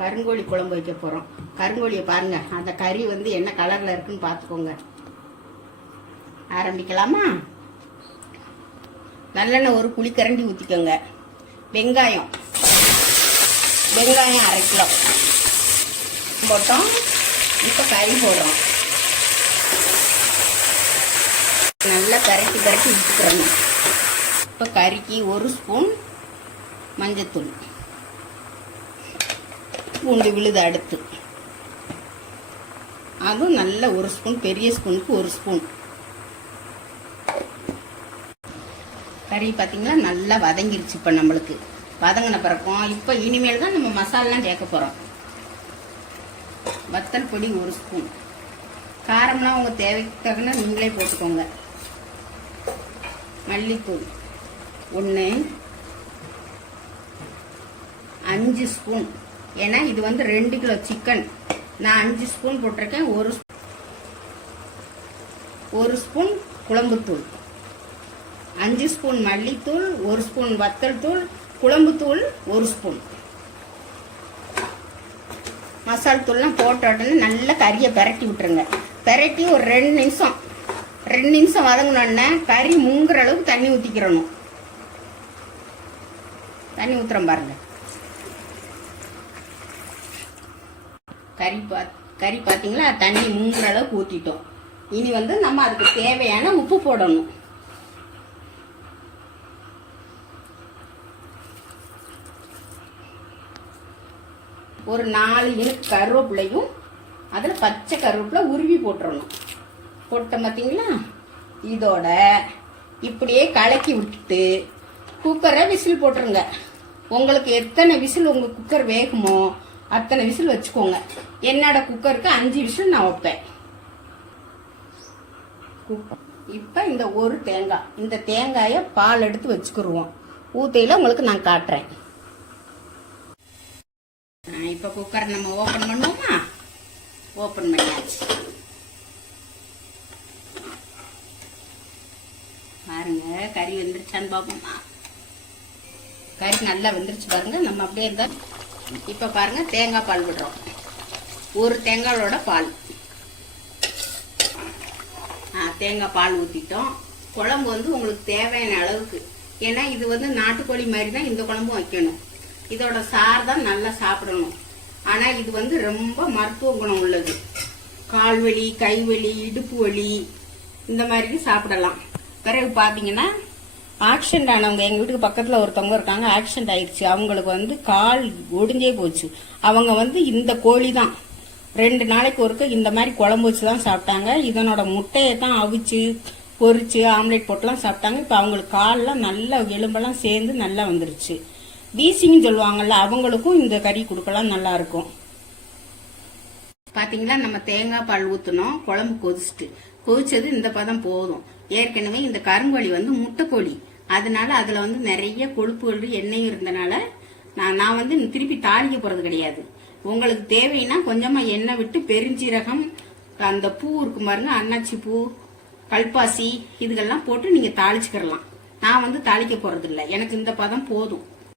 கருங்கோழி குழம்பு வைக்க போகிறோம் கருங்கோழியை பாருங்க. அந்த கறி வந்து என்ன கலரில் இருக்குன்னு பார்த்துக்கோங்க. ஆரம்பிக்கலாமா? நல்லெண்ணெய் ஒரு புளிக்கரண்டி ஊற்றிக்கோங்க வெங்காயம். வெங்காயம் அரை கிலோ. போட்டோம். இப்போ கறி போடுறோம். நல்லா கரைச்சி கரட்டி ஊற்றிக்கிறோம் இப்போ கறிக்கு ஒரு ஸ்பூன் மஞ்சத்தூள். பூண்டு விழுது அடுத்து. அதுவும் நல்ல ஒரு ஸ்பூன் பெரிய ஸ்பூனுக்கு ஒரு ஸ்பூன். கறி பார்த்தீங்களா நல்லா வதங்கிருச்சு இப்போ நம்மளுக்கு. வதங்கின பிறக்கும். இப்போ இனிமேல் தான் நம்ம மசாலாலாம் சேர்க்க போகிறோம் வத்தல் பொடி ஒரு ஸ்பூன். காரம்லாம் உங்கள் தேவைக்கு தகுந்த நீங்களே போட்டுக்கோங்க. மல்லித்தூள் ஒன்று அஞ்சு ஸ்பூன். ஏன்னா இது வந்து ரெண்டு கிலோ சிக்கன் நான் அஞ்சு ஸ்பூன் போட்டிருக்கேன். ஒரு ஒரு ஸ்பூன் குழம்புத்தூள். அஞ்சு ஸ்பூன் மல்லித்தூள் ஒரு ஸ்பூன் வத்தல் தூள் குழம்புத்தூள் ஒரு ஸ்பூன். மசால் தூள்லாம் போட்ட உடனே நல்லா கறியை பெரட்டி விட்டுருங்க. பெரட்டி ஒரு ரெண்டு நிமிஷம். ரெண்டு நிமிஷம் வதங்கினோடனே கறி முங்குற அளவுக்கு தண்ணி ஊற்றிக்கிறணும் தண்ணி ஊற்றுறோம் பாருங்கள் கறி பா கறி பார்த்தீங்களா தண்ணி மூங்குற அளவுக்கு ஊற்றிட்டோம் இனி வந்து நம்ம அதுக்கு தேவையான உப்பு போடணும். ஒரு நாலு இரு கருவேப்பிலையும் அதில் பச்சை கருவேப்பிலை உருவி போட்டுறணும். போட்டோம் பார்த்தீங்களா இதோட இப்படியே கலக்கி விட்டுட்டு குக்கரை விசில் போட்டுருங்க. உங்களுக்கு எத்தனை விசில் உங்கள் குக்கர் வேகுமோ அத்தனை விசில் வச்சுக்கோங்க. என்னோட குக்கருக்கு அஞ்சு விசில் நான் வைப்பேன். இப்போ இந்த ஒரு தேங்காய். இந்த தேங்காயை பால் எடுத்து வச்சுக்கிடுவோம் ஊத்தையில் உங்களுக்கு நான் காட்டுறேன். இப்போ குக்கரை நம்ம ஓப்பன் பண்ணுவோமா? ஓப்பன் பண்ணியாச்சு. பாருங்க கறி வந்துருச்சான்னு பார்ப்போமா கறி நல்லா வெந்துருச்சு பாருங்க. நம்ம அப்படியே இருந்தால் இப்போ பாருங்க தேங்காய் பால் விடுறோம். ஒரு தேங்காயோட பால். தேங்காய் பால் ஊற்றிட்டோம் குழம்பு வந்து உங்களுக்கு தேவையான அளவுக்கு. ஏன்னா இது வந்து நாட்டுக்கோழி மாதிரி தான் இந்த குழம்பும் வைக்கணும். இதோட சார் தான் நல்லா சாப்பிடணும். ஆனால் இது வந்து ரொம்ப மருத்துவ குணம் உள்ளது. கால் வலி கை வலி இடுப்பு வலி இந்த மாதிரி சாப்பிடலாம். பிறகு பார்த்தீங்கன்னா ஆக்சிடென்ட் ஆனவங்க எங்கள் வீட்டுக்கு பக்கத்தில் ஒருத்தவங்க இருக்காங்க ஆக்சிடென்ட் ஆயிடுச்சு. அவங்களுக்கு வந்து கால் ஒடிஞ்சே போச்சு. அவங்க வந்து இந்த கோழி தான். ரெண்டு நாளைக்கு ஒருக்க இந்த மாதிரி குழம்பு வச்சு தான் சாப்பிட்டாங்க. இதனோட முட்டையை தான் அவிச்சு பொரிச்சு ஆம்லேட் போட்டுலாம் சாப்பிட்டாங்க. இப்போ அவங்களுக்கு கால்லாம் நல்லா எலும்பெல்லாம் சேர்ந்து நல்லா வந்துருச்சு. வீசிங்னு சொல்லுவாங்கல்ல அவங்களுக்கும் இந்த கறி கொடுக்கலாம் நல்லா இருக்கும். பாத்தீங்களா நம்ம தேங்காய் பால் ஊற்றினோம் குழம்பு கொதிச்சுட்டு. கொதிச்சது இந்த பதம் போதும். ஏற்கனவே இந்த கருங்கோழி வந்து முட்டைக்கோழி அதனால அதுல வந்து நிறைய கொழுப்புகள் எண்ணெயும் இருந்தனால நான் நான் வந்து திருப்பி தாளிக்க போறது கிடையாது. உங்களுக்கு தேவைன்னா கொஞ்சமா எண்ணெய் விட்டு பெருஞ்சீரகம் அந்த பூ இருக்கும் பாருங்க அன்னாச்சி பூ கல்பாசி இதுகெல்லாம் போட்டு நீங்க தாளிச்சுக்கிறலாம். நான் வந்து தாளிக்க போறது இல்லை எனக்கு இந்த பதம் போதும்.